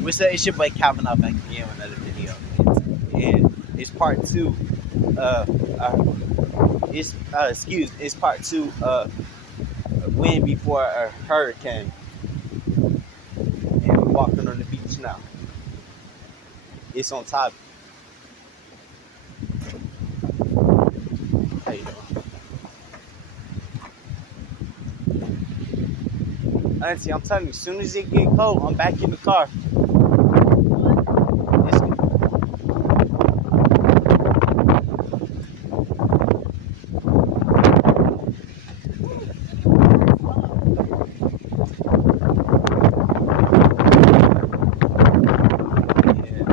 What's up? It's your boy Calvin out back again with another video. It's part two. Uh, uh it's part two. Wind before a hurricane, and we're walking on the beach now. It's on top. How you doing, Auntie? I'm telling you, as soon as it get cold, I'm back in the car. It's, yeah.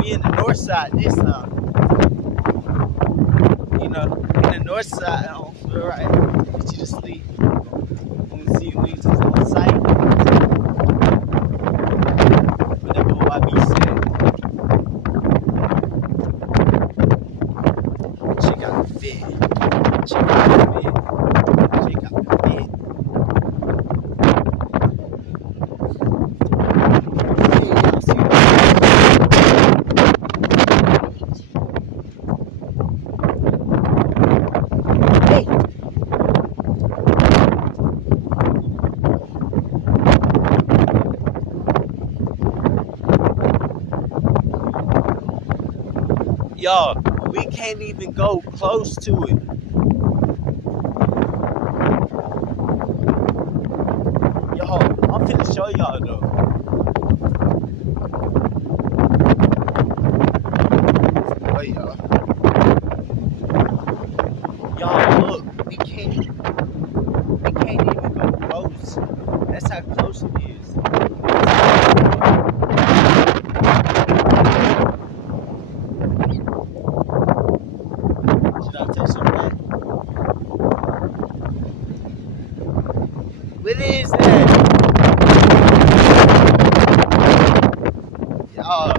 We in the north side this time. You know, in the north side, I don't feel right. Get you to sleep. Let me see we just on site. Whatever YB said. Check out the fit. Check out the fit. Check out the fit. Hey, y'all see what hey. Y'all, we can't even go close to it. Y'all, I'm finna show y'all though. Wait, y'all. Y'all, look, we can't even go close. That's how close it is. Should I take some of that? What is that? Y'all.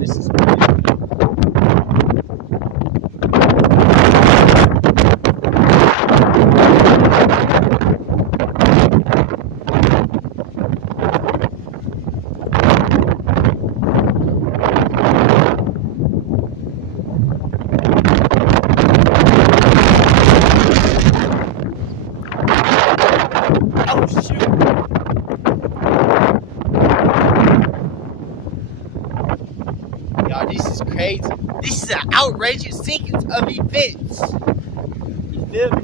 This is crazy. Oh shoot. Y'all, this is crazy. This is an outrageous sequence of events. You feel me?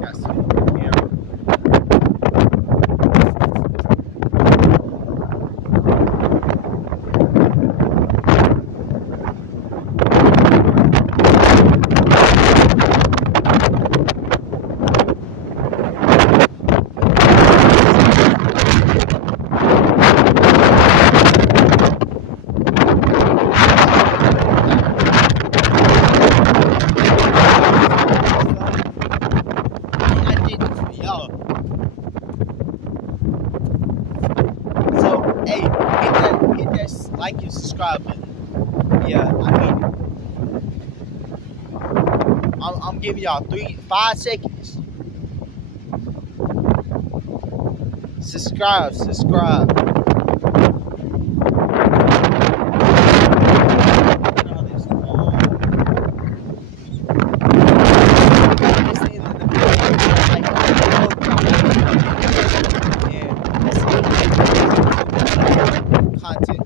Got some camera. I did this for y'all. So, hey, hit that like and subscribe button. Yeah, I mean, I'm giving y'all 5 seconds. Subscribe. All this phone. content